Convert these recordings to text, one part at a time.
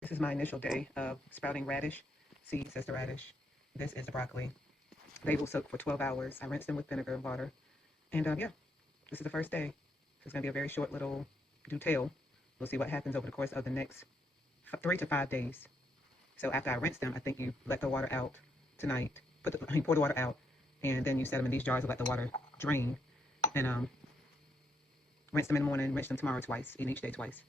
This is my initial day of sprouting radish seeds. That's the radish. This is the broccoli. They will soak for 12 hours. I rinse them with vinegar and water. And yeah, this is the first day. So it's going to be a very short little detail. We'll see what happens over the course of the next 3 to 5 days. So after I rinse them, I think you let the water out tonight. Pour the water out, and then you set them in these jars and let the water drain. And rinse them in the morning, rinse them tomorrow twice, eat each day twice.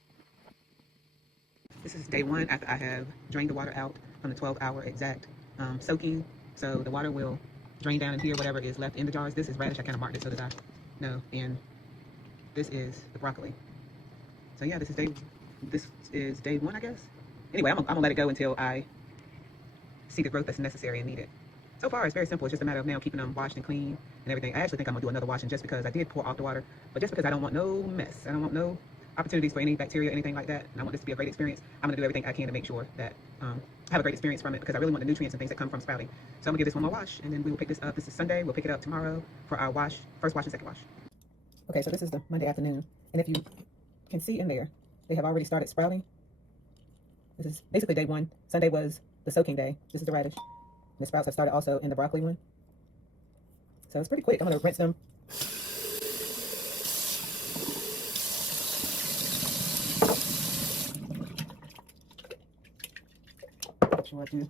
This is day one after I have drained the water out from the 12-hour exact soaking. So the water will drain down in here, whatever is left in the jars. This is radish. I kind of marked it so that I know. And this is the broccoli. So yeah, this is day one, I guess. Anyway, I'm gonna let it go until I see the growth that's necessary and needed. So far, it's very simple. It's just a matter of now keeping them washed and clean and everything. I actually think I'm gonna do another washing just because I did pour off the water, but just because I don't want no mess. I don't want no opportunities for any bacteria, anything like that. And I want this to be a great experience. I'm gonna do everything I can to make sure that I have a great experience from it because I really want the nutrients and things that come from sprouting. So I'm gonna give this one more wash, and then we will pick this up. This is Sunday. We'll pick it up tomorrow for our first wash and second wash. Okay, so this is the Monday afternoon, and if you can see in there, they have already started sprouting. This is basically day one. Sunday was the soaking day. This is the radish. And the sprouts have started also in the broccoli one. So it's pretty quick. I'm gonna rinse them. Make sure I do.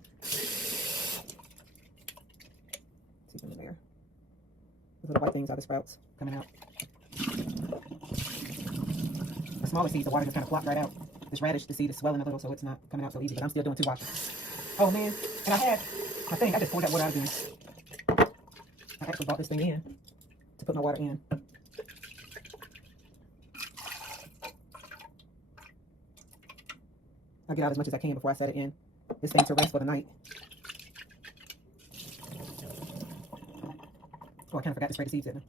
See them in there. Those little white things are the sprouts coming out. The smaller seeds, the water just kind of flopped right out. This radish, the seed is swelling a little, so it's not coming out so easy, but I'm still doing 2 washes. Oh man, and I just poured that water out again. I actually brought this thing in to put my water in. I'll get out as much as I can before I set it in this thing to rest for the night. Oh, I kind of forgot to spray the seeds in there.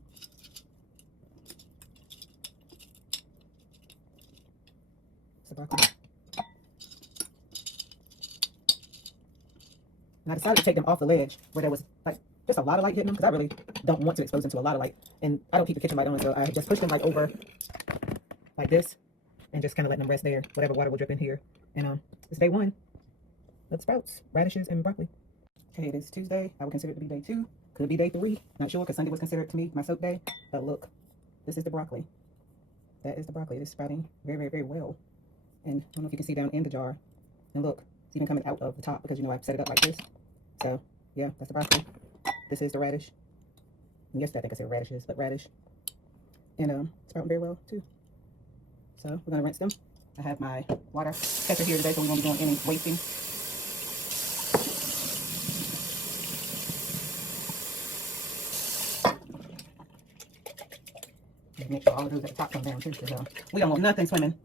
And I decided to take them off the ledge where there was like just a lot of light hitting them because I really don't want to expose them to a lot of light. And I don't keep the kitchen light on, so I just push them like over like this and just kind of letting them rest there. Whatever water will drip in here. And it's day one of sprouts, radishes, and broccoli. Okay, it is Tuesday. I would consider it to be day 2. Could be day 3. Not sure because Sunday was considered to me my soak day. But look, this is the broccoli. That is the broccoli. It is sprouting very, very, very well. And I don't know if you can see down in the jar. And look, it's even coming out of the top because, you know, I've set it up like this. So, yeah, that's the broccoli. This is the radish. And yesterday I think I said radishes, but radish. And sprouting very well, too. So, we're going to rinse them. I have my water catcher here today, so we won't be doing any wasting. Make sure all of those at the top come down, too, because we don't want nothing swimming.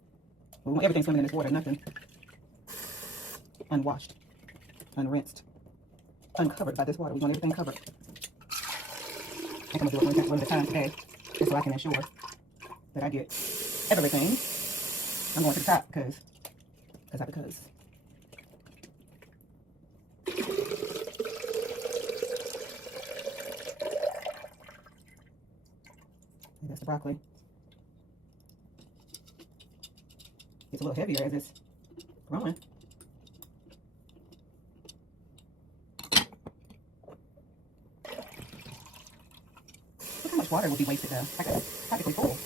We want everything swimming in this water, nothing unwashed, unrinsed, uncovered by this water. We want everything covered. I think I'm going to do it one at a time today, just so I can ensure that I get everything. I'm going to the top because. That's the broccoli. It's a little heavier as it's growing. Look how much water will be wasted though. Like it's practically full.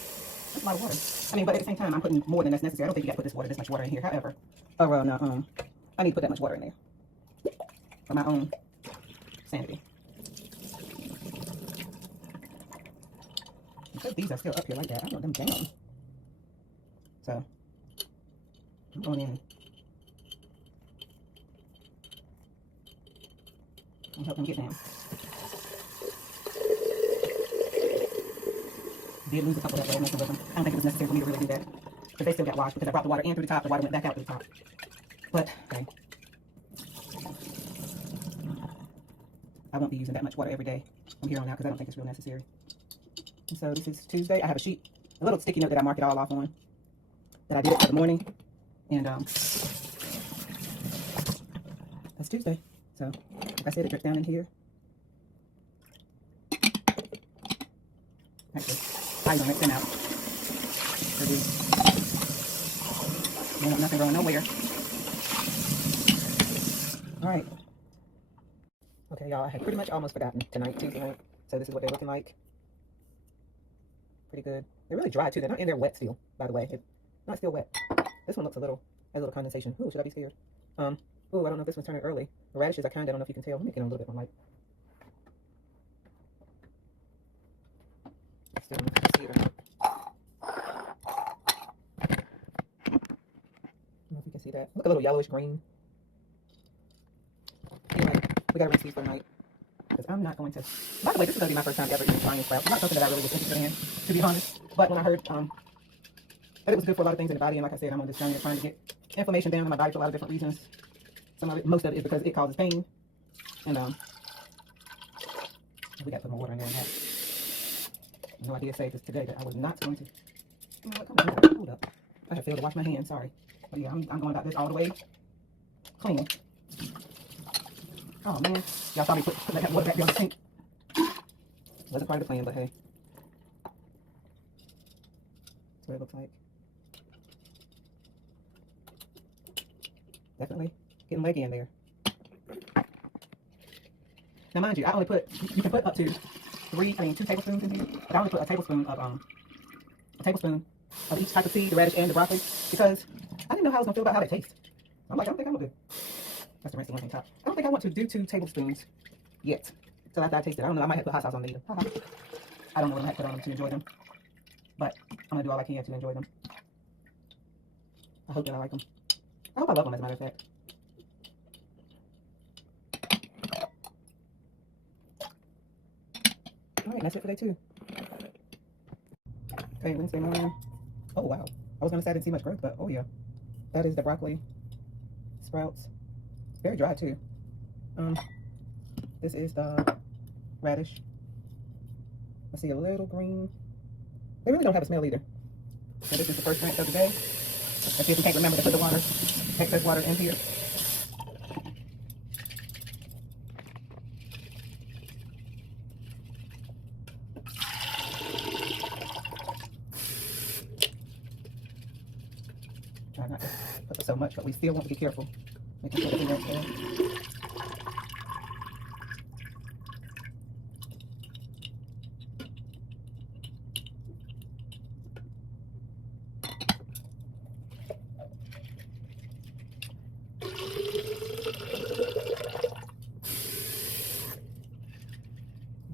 That's a lot of water. I mean, but at the same time, I'm putting more than that's necessary. I don't think you got to put this much water in here. However, oh well, no, I need to put that much water in there for my own sanity. Because these are still up here like that, I want them down. So I'm going in and help them get down. Did lose a couple that way, messing with them. I don't think it was necessary for me to really do that. Because they still got washed because I brought the water in through the top, the water went back out through the top. But, okay. I won't be using that much water every day from here on out because I don't think it's real necessary. And so this is Tuesday. I have a sheet, a little sticky note that I mark it all off on. That I did it for the morning. And that's Tuesday. So, like I said, it drips down in here. Actually, I'm gonna mix them out. So we don't want nothing going nowhere. All right. Okay, y'all, I had pretty much almost forgotten tonight, Tuesday night. So this is what they're looking like. Pretty good. They're really dry too. They're not in there wet still, by the way. It's not still wet. This one looks has a little condensation. Ooh, should I be scared? Ooh, I don't know if this one's turning early. The radishes, I kind of don't know if you can tell. Let me get on a little bit more light. Still don't know if you can see it or not. I don't know if you can see that. Look a little yellowish green. Anyway, we gotta rinse these for tonight. Because I'm not going to. By the way, this is gonna be my first time ever eating Italian sprouts. Not something that I really was interested in, to be honest. But when I heard that it was good for a lot of things in the body, and like I said, I'm on this journey of trying to get inflammation down in my body for a lot of different reasons. Most of it is because it causes pain. And we got to put more water in there and that. No, I did say this today that I was not going to. You know what? Come on, hold up. I have failed to wash my hands. Sorry. But yeah, I'm going about this all the way clean. Oh man, y'all saw me put that water back there on the sink. Wasn't part of the plan, but hey, that's what it looks like. Definitely getting leggy in there. Now, mind you, I only put, you can put up to 2 tablespoons in here, but I only put a tablespoon of each type of seed, the radish and the broccoli, because I didn't know how I was gonna feel about how they taste. I'm like, I don't think I'm gonna do. That's the rinsing one on top. I don't think I want to do 2 tablespoons yet, till after I taste it. I don't know, I might have to put hot sauce on later. I don't know what I have to put on them to enjoy them, but I'm gonna do all I can to enjoy them. I hope that I like them. I hope I love them, as a matter of fact. All right, that's it for day 2. Okay, Wednesday morning. Oh, wow. I was going to say I didn't see much growth, but oh, yeah. That is the broccoli sprouts. Very dry, too. This is the radish. I see a little green. They really don't have a smell either. So this is the first rinse of the day. Let's see if we can't remember to put the water, excess water in here. Try not to put so much, but we still want to be careful. Making sure everything right there.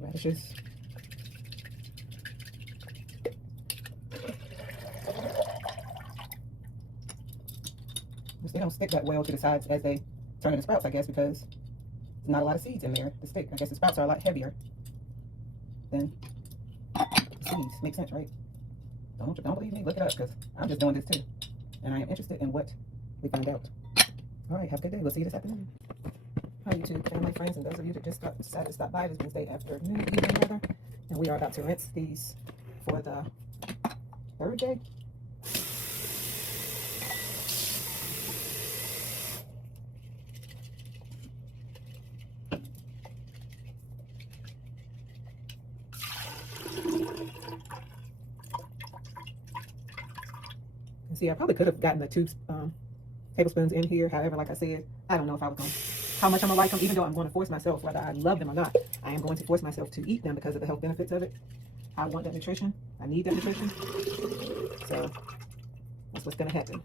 Radishes. They don't stick that well to the sides as they turn into sprouts, I guess, because there's not a lot of seeds in there to stick. I guess the sprouts are a lot heavier than the seeds. Makes sense, right? Don't believe me? Look it up, because I'm just doing this too. And I am interested in what we find out. All right, have a good day. We'll see you this afternoon. Hi, YouTube family, friends, and those of you that just decided to stop by this Wednesday afternoon, evening rather. And we are about to rinse these for the 3rd day. See, I probably could have gotten the 2 tablespoons in here. However, like I said, I don't know if I was going to, how much I'm going to like them, even though I'm going to force myself, whether I love them or not. I am going to force myself to eat them because of the health benefits of it. I want that nutrition. I need that nutrition. So that's what's going to happen.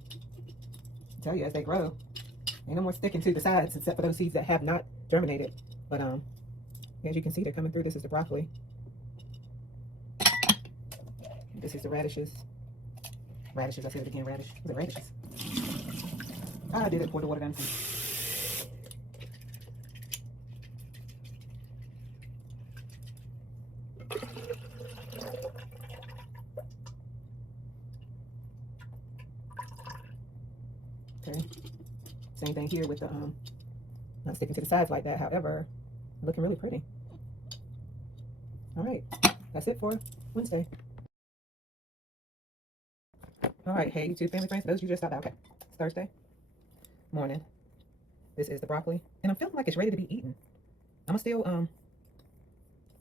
I tell you, as they grow, ain't no more sticking to the sides except for those seeds that have not germinated. But as you can see, they're coming through. This is the broccoli. This is the radishes. Radishes, I said it again, radish. Was it radishes? I did it, pour the water down. Okay. Same thing here with the, not sticking to the sides like that. However, looking really pretty. All right, that's it for Wednesday. All right, hey YouTube family friends, those of you just stopped out. Okay, it's Thursday morning. This is the broccoli, and I'm feeling like it's ready to be eaten. I'm gonna still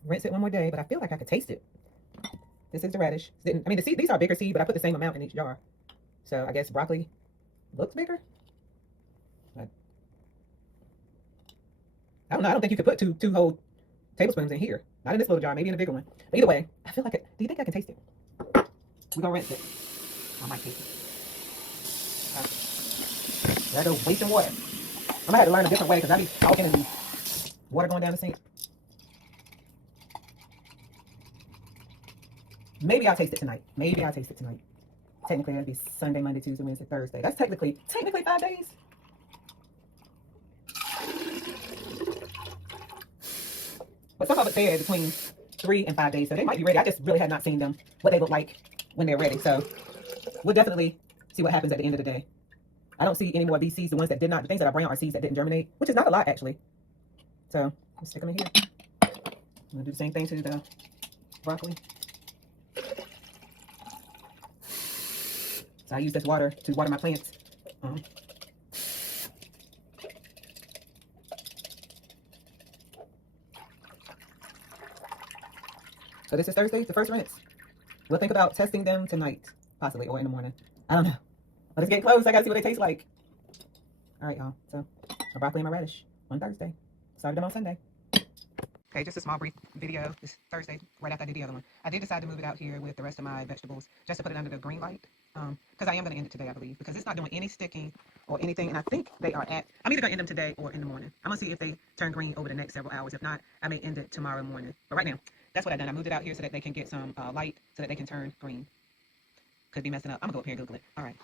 rinse it one more day, but I feel like I could taste it. This is the radish. I mean, these are bigger seed, but I put the same amount in each jar. So I guess broccoli looks bigger. But I don't know. I don't think you could put two whole tablespoons in here. Not in this little jar. Maybe in a bigger one. But either way, I feel like it. Do you think I can taste it? We're gonna rinse it. I might taste it. There I go, wasting water. I'm gonna have to learn a different way because I be talking and water going down the sink. Maybe I'll taste it tonight. Maybe I'll taste it tonight. Technically, that'd be Sunday, Monday, Tuesday, Wednesday, Thursday. That's technically 5 days. But some of it said between 3 and 5 days, so they might be ready. I just really had not seen them, what they look like when they're ready. So we'll definitely see what happens at the end of the day. I don't see any more of these seeds. The ones that did not, the things that are brown are seeds that didn't germinate, which is not a lot actually. So let's stick them in here. I'm gonna do the same thing to the broccoli. So I use this water to water my plants. So this is Thursday, the first rinse. We'll think about testing them tonight, possibly, or in the morning. I don't know. But it's getting close. I gotta see what they taste like. All right, y'all. So my broccoli and my radish on Thursday. Started them on Sunday. Okay, just a small brief video. This Thursday, right after I did the other one. I did decide to move it out here with the rest of my vegetables, just to put it under the green light. Because I am going to end it today, I believe, because it's not doing any sticking or anything. And I think they are I'm either going to end them today or in the morning. I'm going to see if they turn green over the next several hours. If not, I may end it tomorrow morning. But right now, that's what I've done. I moved it out here so that they can get some light, so that they can turn green. Could be messing up. I'm going to go up here and Google it. All right.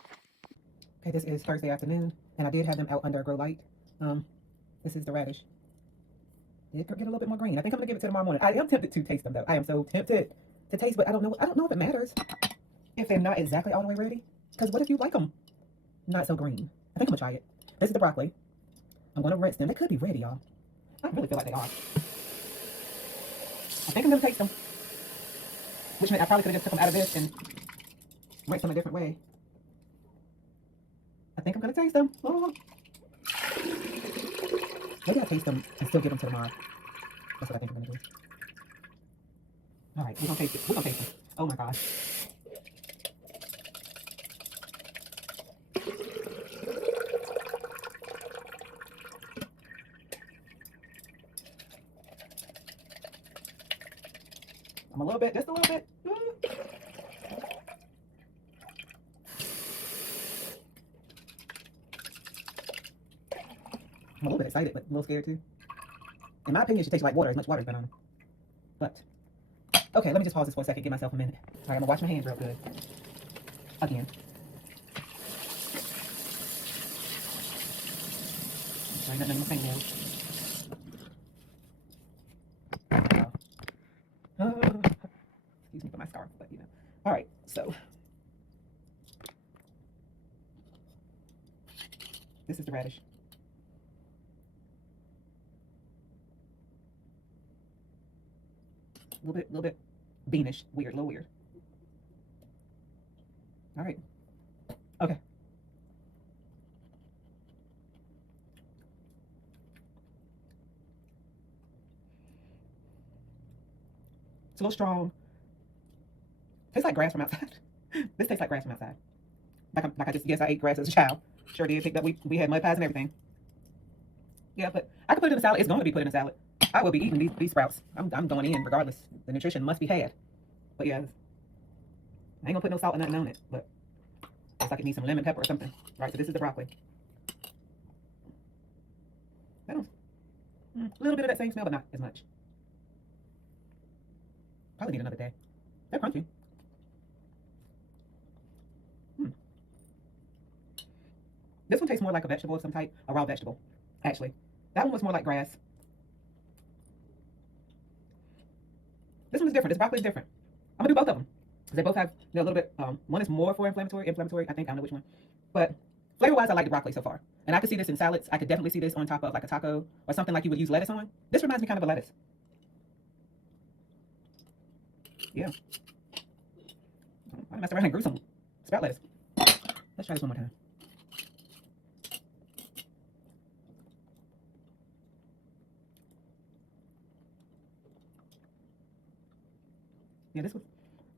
Okay, this is Thursday afternoon, and I did have them out under a grow light. This is the radish. It could get a little bit more green. I think I'm gonna give it to tomorrow morning. I am tempted to taste them though. I am so tempted to taste, but I don't know if it matters if they're not exactly all the way ready. Because what if you like them not so green? I think I'm gonna try it. This is the broccoli. I'm gonna rinse them. They could be ready, y'all. I really feel like they are. I think I'm gonna taste them. Which means I probably could have just took them out of this and rinsed them a different way. I think I'm gonna taste them. Oh. Maybe I'll taste them and still give them to tomorrow. That's what I think I'm gonna do. All right, we're gonna taste it. We're gonna taste it. Oh my gosh. I'm a little bit, just a little bit. I'm a little bit excited, but a little scared too. In my opinion, it should taste like water, as much water has been on them. But, okay, let me just pause this for a second, give myself a minute. All right, I'm gonna wash my hands real good. Again. Sorry, nothing on my fingernails. Excuse me for my scarf, but you know. All right, so. This is the radish. A little bit beanish, weird, a little weird. All right. Okay. It's a little strong. Tastes like grass from outside. This tastes like grass from outside. Like I just guess I ate grass as a child. Sure did. Think that we had mud pies and everything. Yeah, but I could put it in a salad. It's going to be put in a salad. I will be eating these sprouts. I'm going in regardless. The nutrition must be had. But yeah, I ain't gonna put no salt or nothing on it. But looks like it needs some lemon pepper or something. All right, so this is the broccoli. A little bit of that same smell, but not as much. Probably need another day. They're crunchy. This one tastes more like a vegetable of some type, a raw vegetable, actually. That one was more like grass. This one is different. This broccoli is different. I'm gonna do both of them. Because they both have a little bit, one is more for inflammatory, I think, I don't know which one. But flavor-wise, I like the broccoli so far. And I could see this in salads. I could definitely see this on top of like a taco or something like you would use lettuce on. This reminds me kind of a lettuce. Yeah. I messed around and grew some sprout lettuce. Let's try this one more time. Yeah, this was a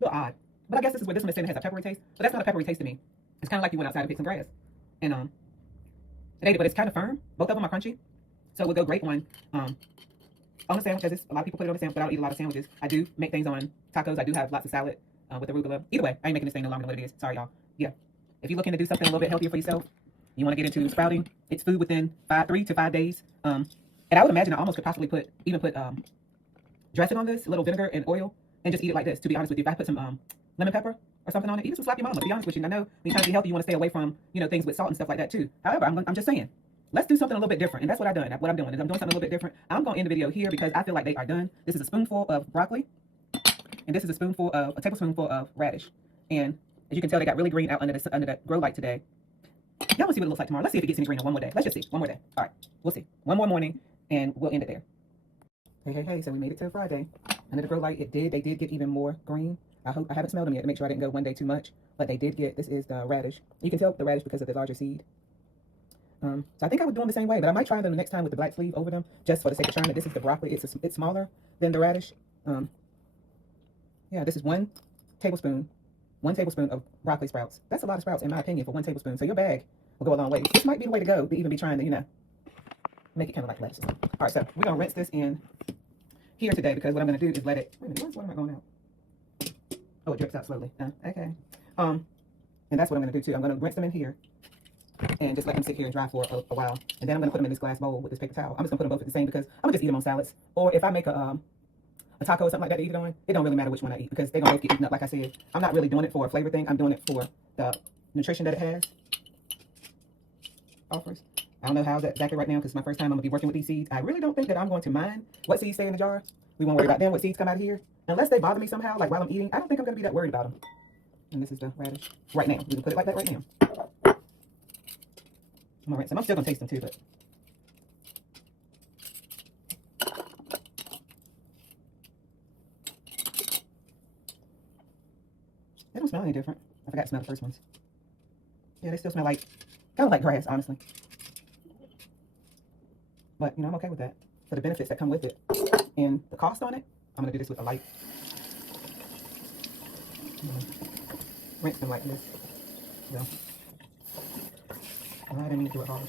little odd. But I guess this is where this one is saying it has a peppery taste. But that's not a peppery taste to me. It's kind of like you went outside to pick some grass. And I ate it, but it's kind of firm. Both of them are crunchy. So it would go great on a sandwich, because a lot of people put it on a sandwich, but I don't eat a lot of sandwiches. I do make things on tacos. I do have lots of salad with arugula. Either way, I ain't making this thing no longer than what it is. Sorry, y'all. Yeah. If you're looking to do something a little bit healthier for yourself, you want to get into sprouting, it's food within 3 to 5 days. And I would imagine I almost could possibly put dressing on this, a little vinegar and oil, and just eat it like this. To be honest with you, if I put some lemon pepper or something on it, even some slap your mama. To be honest with you, I know when you're trying to be healthy, you want to stay away from things with salt and stuff like that too. However, I'm just saying, let's do something a little bit different, and that's what I've done. What I'm doing is I'm doing something a little bit different. I'm going to end the video here because I feel like they are done. This is a spoonful of broccoli, and this is a tablespoonful of radish. And as you can tell, they got really green out under the grow light today. Y'all will see what it looks like tomorrow. Let's see if it gets any greener one more day. Let's just see. One more day. All right. We'll see. One more morning, and we'll end it there. Hey. So we made it till Friday. Under the grow light, they did get even more green. I haven't smelled them yet to make sure I didn't go one day too much. But they did get, this is the radish. You can tell the radish because of the larger seed. So I think I would do them the same way, but I might try them the next time with the black sleeve over them, just for the sake of trying it. This is the broccoli. It's smaller than the radish. Yeah, this is 1 tablespoon of broccoli sprouts. That's a lot of sprouts, in my opinion, for 1 tablespoon. So your bag will go a long way. This might be the way to go, to even be trying to, make it kind of like lettuce. All right, so we're going to rinse this in here today, because what I'm going to do is let it, wait a minute, what am I going out? Oh, it drips out slowly. Okay. And that's what I'm going to do too. I'm going to rinse them in here and just let them sit here and dry for a while. And then I'm going to put them in this glass bowl with this paper towel. I'm just going to put them both at the same, because I'm going to just eat them on salads. Or if I make a taco or something like that to eat it on, it don't really matter which one I eat, because they're going to both get eaten up. Like I said, I'm not really doing it for a flavor thing. I'm doing it for the nutrition that it offers. I don't know how that's exactly right now, because it's my first time I'm going to be working with these seeds. I really don't think that I'm going to mind what seeds stay in the jar. We won't worry about them, what seeds come out of here. Unless they bother me somehow, like while I'm eating, I don't think I'm going to be that worried about them. And this is the radish. Right now. We can put it like that right now. I'm going to rinse them. I'm still going to taste them too, but... they don't smell any different. I forgot to smell the first ones. Yeah, they still smell like, kind of like grass, honestly. But, I'm okay with that. For the benefits that come with it. And the cost on it, I'm going to do this with a light. Rinse them like this. So, I didn't mean to do it hard.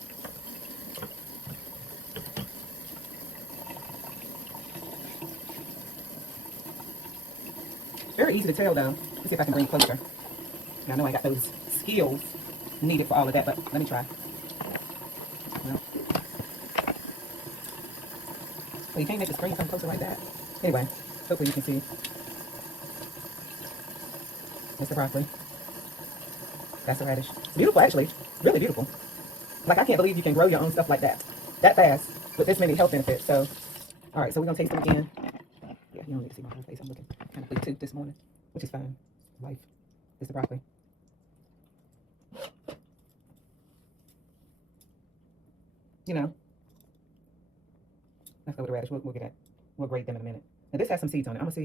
Very easy to tell though. Let's see if I can bring it closer. Now, I know I got those skills needed for all of that, but let me try. Well, you can't make the screen come closer like that. Anyway, hopefully you can see. That's the broccoli. That's the radish. Beautiful, actually. Really beautiful. Like, I can't believe you can grow your own stuff like that fast, with this many health benefits. So, all right, so we're going to taste them again. Yeah, you don't need to see my whole face. I'm looking kind of bleak too this morning, which is fine. Life is the broccoli. Let's go with the radish. We'll get that. We'll grate them in a minute. Now, this has some seeds on it. I'm just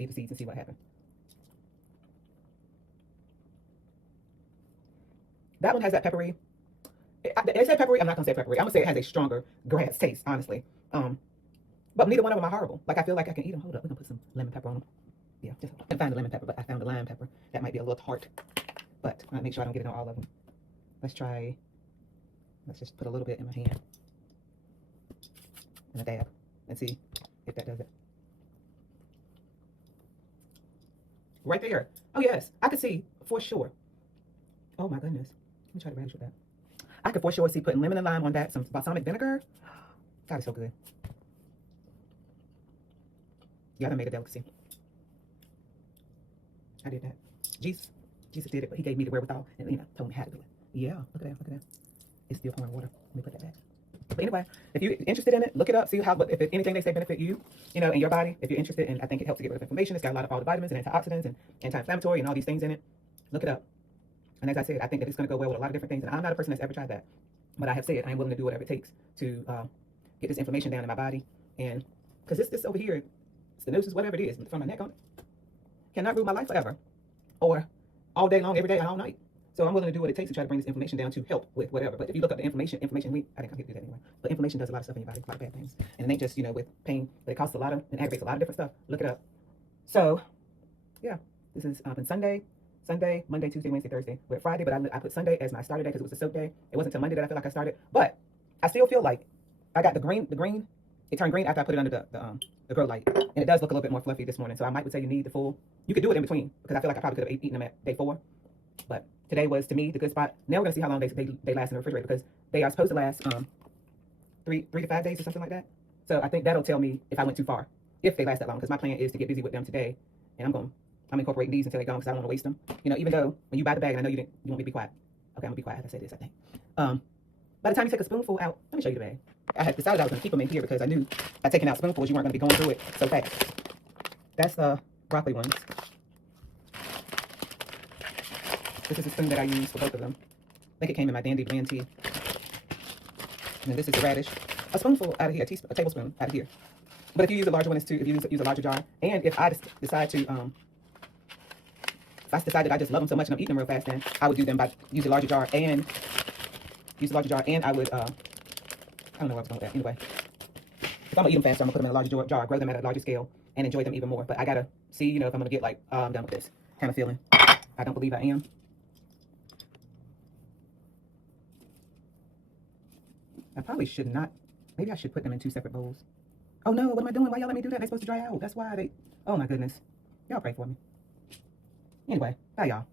eat the seeds and see what happens. That one has that peppery. It said peppery. I'm not gonna say peppery. I'm gonna say it has a stronger grass taste, honestly. But neither one of them are horrible. Like, I feel like I can eat them. Hold up, we're gonna put some lemon pepper on them. Yeah, just I couldn't find the lemon pepper, but I found the lime pepper. That might be a little tart, but I'm gonna make sure I don't get it on all of them. Let's just put a little bit in my hand and a dab and see if that does it. Right there. Oh yes, I could see for sure. Oh my goodness. Let me try to radish with that. I could for sure see putting lemon and lime on that, some balsamic vinegar. God, it's so good. Yeah, I done made a delicacy. I did that. Jesus did it, but he gave me the wherewithal and, told me how to do it. Yeah, look at that. It's still pouring water. Let me put that back. But anyway, if you're interested in it, look it up. See if anything they say benefit you, in your body. If you're interested, and I think it helps to get rid of inflammation. It's got a lot of all the vitamins and antioxidants and anti-inflammatory and all these things in it. Look it up. And as I said, I think that it's going to go well with a lot of different things. And I'm not a person that's ever tried that. But I have said I'm willing to do whatever it takes to get this inflammation down in my body. And because this over here, stenosis, whatever it is, from my neck on it, cannot rule my life forever. Or all day long, every day, and all night. So I'm willing to do what it takes to try to bring this inflammation down to help with whatever. But if you look up the inflammation, I didn't come here to do that anyway. But inflammation does a lot of stuff in your body, a lot of bad things. And it ain't just, with pain, but it causes and aggravates a lot of different stuff. Look it up. So, yeah, this has been Sunday. Sunday, Monday, Tuesday, Wednesday, Thursday. We're at Friday, but I put Sunday as my starter day because it was a soak day. It wasn't until Monday that I feel like I started. But I still feel like I got the green. It turned green after I put it under the grow light, and it does look a little bit more fluffy this morning. So I might would say you need the full. You could do it in between because I feel like I probably could have eaten them at day 4. But today was, to me, the good spot. Now we're gonna see how long they last in the refrigerator because they are supposed to last 3 to 5 days or something like that. So I think that'll tell me if I went too far, if they last that long. Because my plan is to get busy with them today, and I'm incorporating these until they're gone because I don't want to waste them. You know, even though when you buy the bag, and I know you want me to be quiet. Okay, I'm gonna be quiet as I say this, I think. By the time you take a spoonful out, let me show you the bag. I had decided I was gonna keep them in here because I knew by taking out spoonfuls, you weren't gonna be going through it so fast. That's the broccoli ones. This is the spoon that I use for both of them. I think it came in my Dandy Blend tea. And then this is the radish. A spoonful out of here, a tablespoon out of here. But if you use a larger one, it's 2. If you use a larger jar, and if I decide to, if I decide that I just love them so much and I'm eating them real fast, then I would do them by use a larger jar and I would, I don't know where I was going with that. Anyway, if I'm gonna eat them fast, I'm gonna put them in a larger jar, grow them at a larger scale, and enjoy them even more. But I gotta see, you know, if I'm gonna get like, I'm done with this kind of feeling. I don't believe I am. I probably should not. Maybe I should put them in 2 separate bowls. Oh no, what am I doing? Why y'all let me do that? They're supposed to dry out. That's why they, oh my goodness. Y'all pray for me. Anyway, bye y'all.